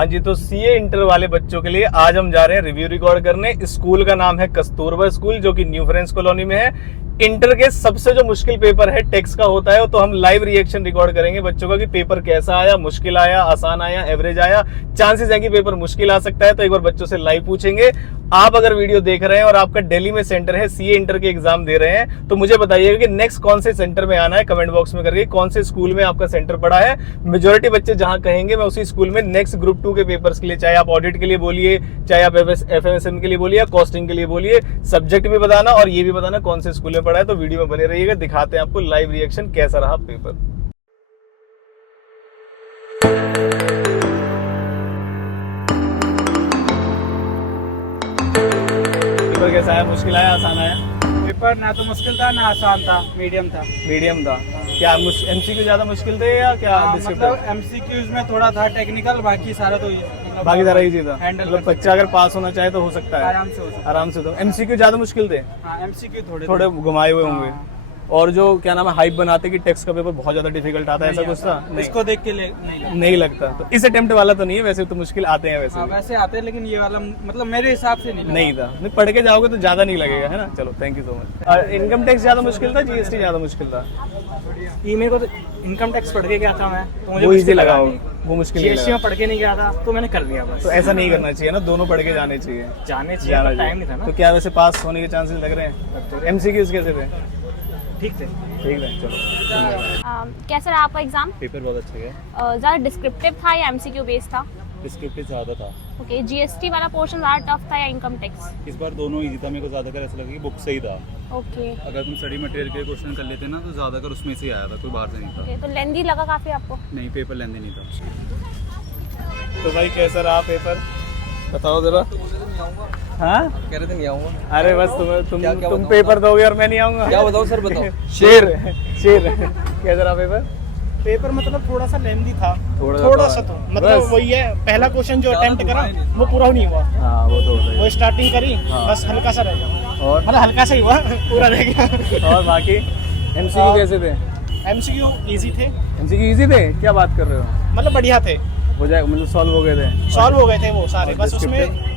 हाँ जी, तो CA inter वाले बच्चों के लिए आज हम जा रहे हैं रिव्यू रिकॉर्ड करने। स्कूल का नाम है कस्तूरबा स्कूल, जो कि न्यू फ्रेंड्स कॉलोनी में है। इंटर के सबसे जो मुश्किल पेपर है टेक्स्ट का होता है, तो हम लाइव रिएक्शन रिकॉर्ड करेंगे बच्चों का कि पेपर कैसा आया, मुश्किल आया, आसान आया, एवरेज आया। चांसेस है कि पेपर मुश्किल आ सकता है, तो एक बार बच्चों से लाइव पूछेंगे। आप अगर वीडियो देख रहे हैं और आपका दिल्ली में सेंटर है, सीए इंटर के एग्जाम दे रहे हैं, तो मुझे बताइएगा कि नेक्स्ट कौन से सेंटर में आना है। कमेंट बॉक्स में करके कौन से स्कूल में आपका सेंटर पड़ा है। मेजोरिटी बच्चे जहां कहेंगे मैं उसी स्कूल में नेक्स्ट ग्रुप 2 के पेपर्स के लिए, चाहे आप ऑडिट के लिए बोलिए, चाहे आप एफएमएसएम के लिए बोलिए, कॉस्टिंग के लिए बोलिए, सब्जेक्ट भी बताना और ये भी बताना कौन से स्कूल में पढ़ा है। तो वीडियो में बने रहिएगा, दिखाते हैं आपको लाइव रिएक्शन कैसा रहा पेपर। पेपर कैसा आया, मुश्किल आया, आसान आया? पेपर ना तो मुश्किल था ना आसान था, मीडियम था। मीडियम था। क्या एमसीक्यू ज्यादा मुश्किल थे या क्या? मतलब एमसीक्यूज में थोड़ा था टेक्निकल, बाकी सारा तो बाकी सारा इजी था। हैंडल मतलब बच्चा अगर पास होना चाहे तो हो सकता है आराम से हो सकता है। आराम से। तो एमसीक्यू ज्यादा मुश्किल थे? हाँ, एमसीक्यू थोड़े घुमाए हुए होंगे। और जो क्या नाम है, हाइप बनाते कि टेक्स्ट का पेपर बहुत ज्यादा डिफिकल्ट आता है, ऐसा कुछ था? इसको देख के नहीं लगता। तो इस अटेम्प्ट वाला तो नहीं है, वैसे तो मुश्किल आते हैं वैसे। वैसे आते हैं, लेकिन ये वाला मतलब मेरे हिसाब से नहीं था। नहीं, पढ़ के जाओगे तो ज्यादा नहीं लगेगा, है ना। चलो, thank you so much. Income tax ज्यादा मुश्किल था, जीएसटी ज्यादा मुश्किल था? ये मेरे को इनकम टैक्स पढ़ के गया था मैं, तो मुझे वो इजी लगा, वो मुश्किल नहीं जीएसटी में पढ़ के नहीं गया था, तो मैंने कर लिया बस। तो ऐसा नहीं करना चाहिए ना, दोनों पढ़ के जाने चाहिए। टाइम नहीं था ना। तो क्या वैसे पास होने के चांसेस लग रहे हैं? एमसीक्यूज कैसे थे? ठीक थे। ठीक है, चलो। कैसा रहा आपका एग्जाम? पेपर बहुत अच्छा गया। ज़्यादा डिस्क्रिप्टिव था या एमसीक्यू बेस्ड था? डिस्क्रिप्टिव ज़्यादा था। ओके, जीएसटी वाला पोर्शन ज़्यादा टफ था या इनकम टैक्स? इस बार दोनों इजी था, मेरे को ज़्यादातर ऐसा लगा कि बुक से ही था। ओके। अगर तुम स्टडी मटेरियल के क्वेश्चन कर लेते ना तो ज़्यादातर उसमें से ही आया था, कोई बाहर से नहीं था। ओके, तो लेंदी लगा काफ़ी आपको? नहीं, पेपर लेंदी नहीं था। तो भाई कैसा रहा पेपर, बताओ जरा। हाँ, कह रहे थे नहीं आऊंगा। अरे बस तुम पेपर दोगे और मैं नहीं आऊंगा? क्या बताओ सर, बताओ। शेर कैसा रहा पेपर? पेपर मतलब थोड़ा सा लेंदी था, थोड़ा सा तो मतलब वही है, पहला क्वेश्चन जो अटेम्प्ट करा वो पूरा नहीं हुआ। हाँ, वो तो होता ही है। वो स्टार्टिंग करी, हाँ। बस हल्का सा रह गया, और मतलब हल्का सा ही हुआ, पूरा रह गया। और बाकी एमसीक्यू कैसे थे? एमसीक्यू इजी थे, एमसीक्यू इजी थे? क्या बात कर रहे हो? मतलब बढ़िया थे, हो जाए, मतलब सॉल्व हो गए थे? सॉल्व हो गए थे वो सारे। और बस उसमें descriptive?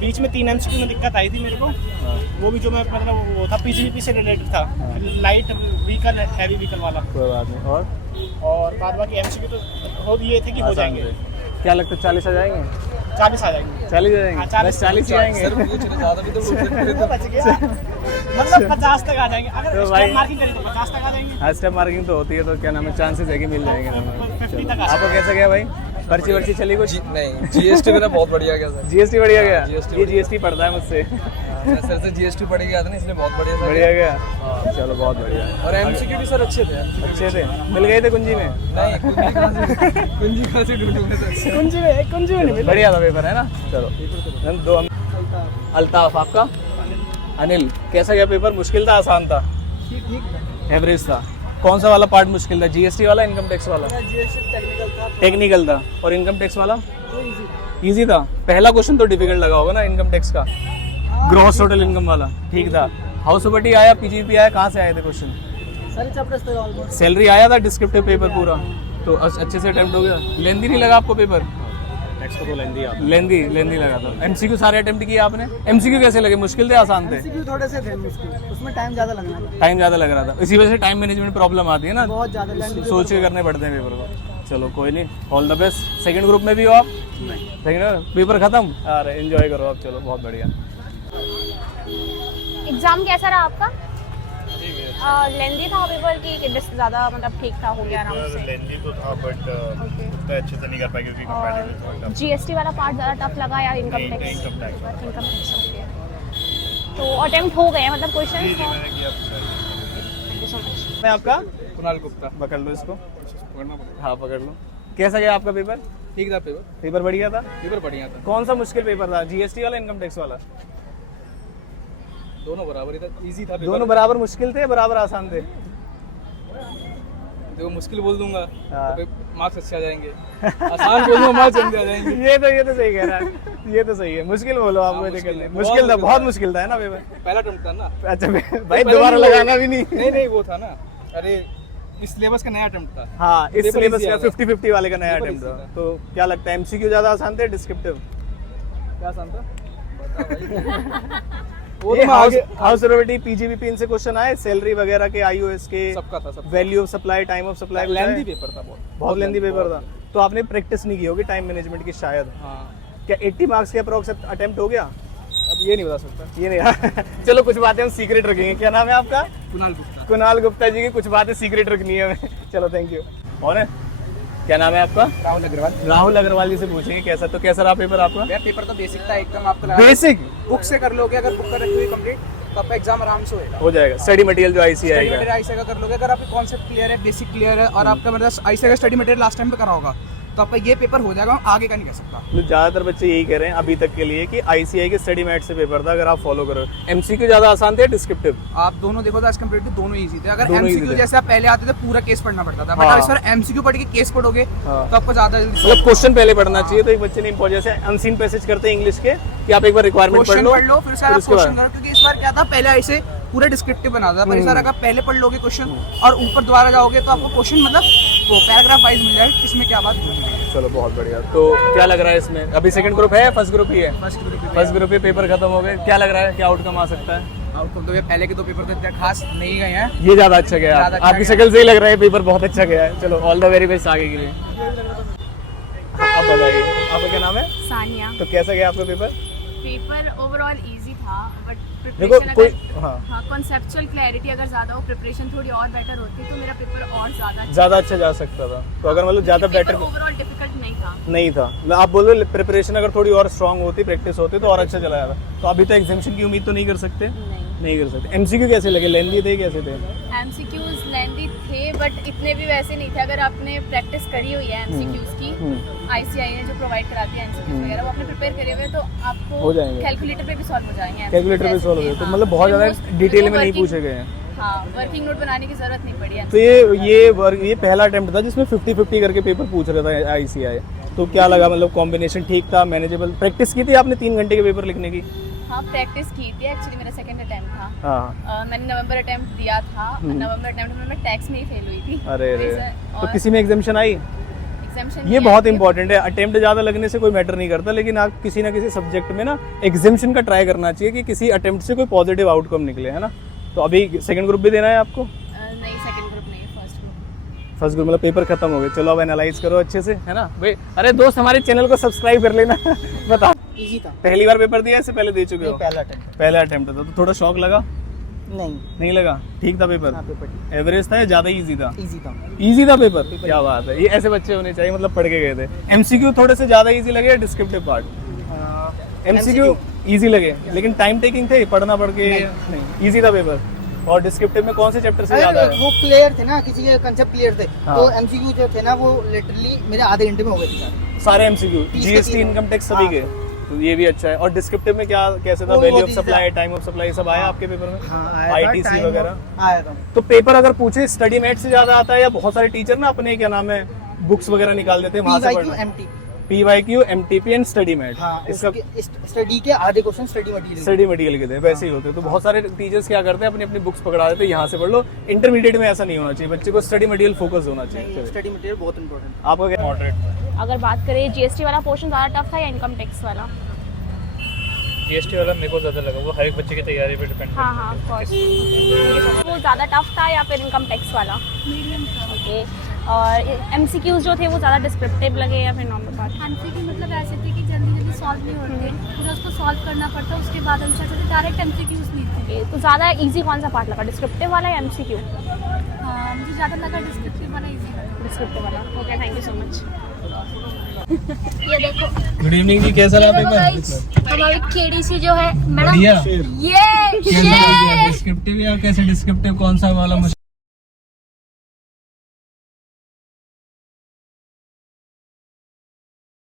बीच में 3 एमसीक्यू में दिक्कत आई थी मेरे को। हाँ, वो भी जो मैं मतलब वो था पीजीबीपी से रिलेटेड था, हाँ। लाइट व्हीकल हैवी व्हीकल वाला। कोई बात नहीं। और बाद बाकी एमसीक्यू तो हो ये थे कि हो आसान जाएंगे। थे। क्या लगता है 40 आ जाएंगे? 40 आ जाएंगे। 40 आ जाएंगे? हाँ, 40 बस 40 ही आएंगे? वो बच गया, मतलब 50 तक आ जाएंगे। अगर तो भाई- स्टेप मार्किंग करें तो 50 तक आ जाएंगे। हाँ, स्टेप मार्किंग तो होती है, तो क्या नाम है, चांसेस है कि मिल जाएंगे नंबर। 50 चलो, तक आ आपको कैसा गया भाई? पर्ची वर्ची चली कुछ? नहीं, जीएसटी मेरा बहुत बढ़िया गया सर। जीएसटी बढ़िया गया? GST ये जीएसटी पढ़ता है मुझसे। सर से जीएसटी पढ़ के गया था ना, इसलिए बहुत बढ़िया सर। बढ़िया गया? चलो, बहुत बढ़िया। और एमसीक्यू भी सर अच्छे थे। अच्छे थे? मिल गए थे कुंजी में? नहीं, कुंजी कहाँ से ढूंढूंगा सर। कुंजी में नहीं मिला। बढ़िया था पेपर, है ना। चलो, हम दो। अल्ताफ, आपका? अनिल, कैसा गया पेपर? मुश्किल था, आसान था? ठीक एवरेज था। कौन सा वाला पार्ट मुश्किल था, जीएसटी वाला, इनकम टैक्स वाला? जीएसटी टेक्निकल था, टेक्निकल था। और इनकम टैक्स वाला तो इजी। इजी था? पहला क्वेश्चन तो डिफिकल्ट लगा होगा ना इनकम टैक्स का, ग्रॉस टोटल इनकम वाला। ठीक था। हाउस प्रॉपर्टी आया, पीजीपी आया, कहाँ से आए थे क्वेश्चन? सारे चैप्टर्स थे ऑलमोस्ट। सैलरी आया था, डिस्क्रिप्टिव पेपर पूरा तो अच्छे से अटेम्प्ट हो गया। लेंदी नहीं लगा आपको पेपर? टैक्स तो लेंदी लगा था। एमसीक्यू सारे अटेम्प्ट किए आपने? एमसीक्यू कैसे लगे, मुश्किल थे, आसान थे? एमसीक्यू थोड़े से थे मुश्किल, उसमें टाइम ज्यादा लगना था। टाइम ज़्यादा लग रहा था, इसी वजह से टाइम मैनेजमेंट प्रॉब्लम आती है ना, बहुत ज्यादा lengthy सोच के करने पड़ते हैं पेपर को। चलो, कोई नहीं, all the best. Second group में भी हो आप? सेकंड पेपर खत्म? अरे एंजॉय करो आप। चलो, बहुत बढ़िया। एग्जाम कैसा रहा आपका? लेंदी था पेपर की ज़्यादा मतलब ठीक था, हो गया आराम से? लेंदी तो था बट उतना अच्छे से नहीं कर पाए क्योंकि और जीएसटी वाला पार्ट ज़्यादा टफ लगा या income tax? Income tax. Income tax, okay. तो अटेम्प्ट हो गए हैं मतलब question? Thank you so much. मैं आपका? कुणाल गुप्ता। पकड़ लो इसको। पढ़ना पड़ेगा। हाँ, पकड़ लो। कैसा गया आपका पेपर? ठीक था पेपर। पेपर बढ़िया था? पेपर बढ़िया था। कौन सा मुश्किल पेपर था, जीएसटी वाला, इनकम टैक्स वाला? दोनों बराबर ही था, इजी था पेपर। दोनों बराबर मुश्किल थे, बराबर आसान थे? देखो, मुश्किल बोल दूंगा हाँ। तो मार्क्स अच्छे आ जाएंगे, आसान बोल दूंगा मार्क्स जल्दी आ जाएंगे। ये तो सही कह रहा है, ये तो सही है। मुश्किल बोलो आप, कोई दिक्कत नहीं। मुश्किल था, बहुत मुश्किल था, है ना पेपर? पहला अटेम्प्ट था ना। अच्छा भाई, दोबारा लगाना भी नहीं? नहीं, वो था ना। अरे इस सिलेबस का नया अटेम्प्ट था। हाँ, इस पेपर सिलेबस easy का आ गया। 50-50 वाले का नया पेपर अटेम्प्ट easy था। था। तो क्या लगता है एमसीक्यू ज्यादा आसान थे डिस्क्रिप्टिव? क्या आसान था? वो तो हाउस रोटी पीजीबीपी इनसे क्वेश्चन आए, सैलरी वगैरह के, आईओएस के, सबका था, सबका। Value of supply, time of supply, lengthy paper था बहुत लेंदी पेपर था। तो आपने प्रैक्टिस नहीं की होगी टाइम मैनेजमेंट की शायद। हाँ, क्या 80 मार्क्स के अप्रोक्स अटेम्प्ट हो गया? अब ये नहीं बता सकता। ये नहीं चलो कुछ बातें हम सीक्रेट रखेंगे। क्या नाम है आपका? कुणाल गुप्ता। कुणाल गुप्ता जी की कुछ बातें सीक्रेट रखनी है हमें। चलो थैंक यू। और है? क्या नाम है आपका? राहुल अग्रवाल। राहुल अग्रवाल जी से पूछेंगे कैसा, तो कैसा रहा पेपर आपका? यार पेपर तो बेसिक था एकदम, आपका बेसिक बुक से कर लोगे, अगर बुक कर रखी हुई कंप्लीट तो आपका एग्जाम आराम से होएगा। हो जाएगा। स्टडी मटेरियल जो आईसी आएगा, आईसी का कर लोगे, अगर आपका कॉन्सेप्ट क्लियर है, बेसिक क्लियर है और आपका मतलब आईसी का स्टडी मटेरियल लास्ट टाइम पे करा होगा तो आपका ये पेपर हो जाएगा, आगे का नहीं कह सकता। तो ज्यादातर बच्चे यही कह रहे हैं अभी तक के लिए कि आईसीआई के स्टडी मैट से पेपर था, अगर आप फॉलो करो। एमसीक्यू ज्यादा आसान थे डिस्क्रिप्टिव? आप दोनों देखो तो एज कम्पेयर टू दोनों इजी थे। अगर दोनों easy एमसीक्यू थे। जैसे आप पहले आते थे पूरा केस पढ़ना पड़ता था, बट हाँ। अब इस बार एमसीक्यू पढ़ के केस पढ़ोगे हाँ। तो आपको ज्यादा जल्दी मतलब क्वेश्चन पहले पढ़ना चाहिए, तो एक बच्चे ने इम्पोर्टेंट जैसे अनसीन पैसेज करते हैं इंग्लिश के कि आप एक बार रिक्वायरमेंट पढ़ क्वेश्चन लो, पढ़ लो, फिर उसके बाद आप उसके बाद क्वेश्चन करो, क्योंकि इस बार क्या था पहले ऐसे पूरा डिस्क्रिप्टिव बना था, पर इस बार अगर पहले पढ़ लोगे क्वेश्चन और ऊपर दोबारा जाओगे तो आपको क्वेश्चन मतलब वो पैराग्राफ वाइज मिल जाएगा किसमें क्या बात होगी। चलो बहुत बढ़िया। तो क्या लग रहा है इसमें? अभी सेकंड ग्रुप है या फर्स्ट ग्रुप ही है? फर्स्ट ग्रुप पे पेपर खत्म हो गए, क्या लग रहा है क्या आउटकम आ सकता है? आउटकम तो ये पहले के दो पेपर तो इतने खास नहीं गए हैं। ये ज्यादा अच्छा गया, ज्यादा अच्छा आपकी गया। शक्ल से ही लग रहा है पेपर बहुत अच्छा गया है। चलो ऑल द वेरी बेस्ट आगे के लिए। आप बताइए आपका क्या नाम है? सानिया। तो कैसा गया आपका पेपर? पेपर ओवरऑल इजी था, बट देखो प्रिपरेशन कोई अगर हाँ कॉन्सेप्चुअल क्लैरिटी अगर ज़्यादा हो, प्रिपरेशन थोड़ी और बेटर होती तो मेरा पेपर और ज्यादा अच्छा जा सकता था। तो अगर मतलब ज्यादा बेटर ओवरऑल डिफिकल्ट नहीं था। नहीं था, मतलब आप बोल रहे प्रिपरेशन अगर थोड़ी और स्ट्रांग होती, प्रैक्टिस होती तो और अच्छा चला जाता। तो अभी तो एग्जामिनेशन की उम्मीद तो नहीं कर सकते? नहीं कर सकते। एमसीक्यू कैसे लगे? लेंदी थे कैसे थे? एमसीक्यूज लेंदी थे बट इतने भी वैसे नहीं थे। अगर आपने प्रैक्टिस करी हुई है एमसीक्यूज की, आईसीआई ने जो प्रोवाइड कराती है एमसीक्यूज वगैरह, वो आपने प्रिपेयर करे हुए तो आपको हो जाएंगे। कैलकुलेटर पे भी सॉल्व हो जाएंगे। कैलकुलेटर पे सॉल्व हो गए तो मतलब बहुत ज्यादा डिटेल में नहीं पूछे गए हैं। हाँ, वर्किंग नोट बनाने की जरूरत नहीं पड़ी है। तो ये पहला अटेम्प्ट था जिसमें 50-50 करके पेपर पूछ रहा था आईसीआई। तो क्या लगा, मतलब कॉम्बिनेशन ठीक था, मैनेजेबल? प्रैक्टिस की थी आपने 3 घंटे के पेपर लिखने की? हाँ, प्रैक्टिस की थी। एक्चुअली मेरा सेकंड अटेम्प्ट था। हाँ। मैंने नवंबर अटेम्प्ट दिया था। नवंबर अटेम्प्ट में मैं टैक्स में ही फेल हुई थी। अरे तो तो किसी में एग्जामिशन आई? एग्जामिशन ये बहुत इंपॉर्टेंट है। अटेम्प्ट ज्यादा लगने से कोई मैटर नहीं करता, लेकिन आप किसी ना किसी सब्जेक्ट में ना एग्जामिशन का ट्राई करना चाहिए कि किसी अटेम्प्ट से कोई पॉजिटिव आउटकम निकले, है ना? तो अभी सेकंड ग्रुप भी देना है आपको? नहीं, सेकंड ग्रुप नहीं, फर्स्ट ग्रुप। फर्स्ट ग्रुप मतलब पेपर खत्म हो गए। चलो अब एनालाइज करो अच्छे से, है ना भाई? अरे दोस्त हमारे चैनल को सब्सक्राइब कर लेना। बता, इजी था। पहली बार पेपर दिया, इससे पहले दे चुके हो? पहला अटेम्प्ट। पहला अटेम्प्ट था, तो थोड़ा शौक लगा? नहीं लगा? ठीक था पेपर? पेपर एवरेज था या ज्यादा इजी था? इजी था। इजी था पेपर? क्या बात है, ये ऐसे बच्चे होने चाहिए, मतलब पढ़ के गए थे। एमसीक्यू थोड़े से ज्यादा इजी लगे या डिस्क्रिप्टिव पार्ट? एमसीक्यू इजी लगे, लेकिन टाइम टेकिंग थे, पढ़ना पड़ के? नहीं, इजी था पेपर। और डिस्क्रिप्टिव में कौन से चैप्टर से ज्यादा है? वो क्लियर थे ना, किसी के कंसेप्ट क्लियर थे। हाँ। तो एमसीक्यू जो थे ना वो लिटरली मेरे आधे घंटे में हो गए थे सारे एमसीक्यू, 30 के जीएसटी, 3 इनकम टैक्स सभी के? तो ये भी अच्छा है। और डिस्क्रिप्टिव में क्या कैसे था? वो वैल्यू ऑफ बहुत easy सप्लाई, था। टाइम ऑफ सप्लाई सब आया आपके पेपर में? हाँ, आया था, आईटीसी time वगैरह आया था। तो पेपर अगर पूछे स्टडी मेट से ज्यादा आता है, या बहुत सारे टीचर ना अपने क्या नाम है बुक्स वगैरह निकाल देते हैं वहां से PYQ, पढ़ना? MT। PYQ, MTP and study mat. हाँ, इसका स्टडी के आधे question study material. Study material के थे, वैसे ही होते। तो बहुत सारे टीचर्स क्या करते हैं, अपनी अपनी बुक्स पकड़ा देते हैं, यहाँ से पढ़ लो। इंटरमीडिएट में ऐसा नहीं होना चाहिए, बच्चे को स्टडी मटेरियल फोकस होना चाहिए। स्टडी मटेरियल बहुत इंपॉर्टेंट। आपका क्या? मॉडरेट। अगर बात करें जीएसटी वाला पोर्शन ज़्यादा टफ था या इनकम टैक्स वाला? जीएसटी वाला मेरे को ज़्यादा लगा, वो हर एक बच्चे की तैयारी पे डिपेंड हाँ हाँ ऑफ कोर्स। वो ज़्यादा टफ था या फिर इनकम टैक्स वाला? ओके। और एमसीक्यूज जो थे वो ज़्यादा डिस्क्रिप्टिव लगे या फिर नॉर्मल पार्ट? एमसीक्यू मतलब ऐसे थे कि जल्दी जल्दी सॉल्व नहीं होते, पूरा उसको सॉल्व करना पड़ता, उसके बाद हम चाहते डायरेक्ट एमसीक्यूज नहीं थे। तो ज़्यादा इजी कौन सा पार्ट लगा, डिस्क्रिप्टिव वाला या एमसीक्यू? मुझे ज़्यादा लगा डिस्क्रिप्टिव वाला इजी लगा। डिस्क्रिप्टिव वाला। Okay, thank you so much. ये देखो गुड इवनिंग जी, कैसा रहा पेपर? हमारी खेड़ी से जो है मैडम, बढ़िया। ये डिस्क्रिप्टिव या कैसे? डिस्क्रिप्टिव कौन सा वाला?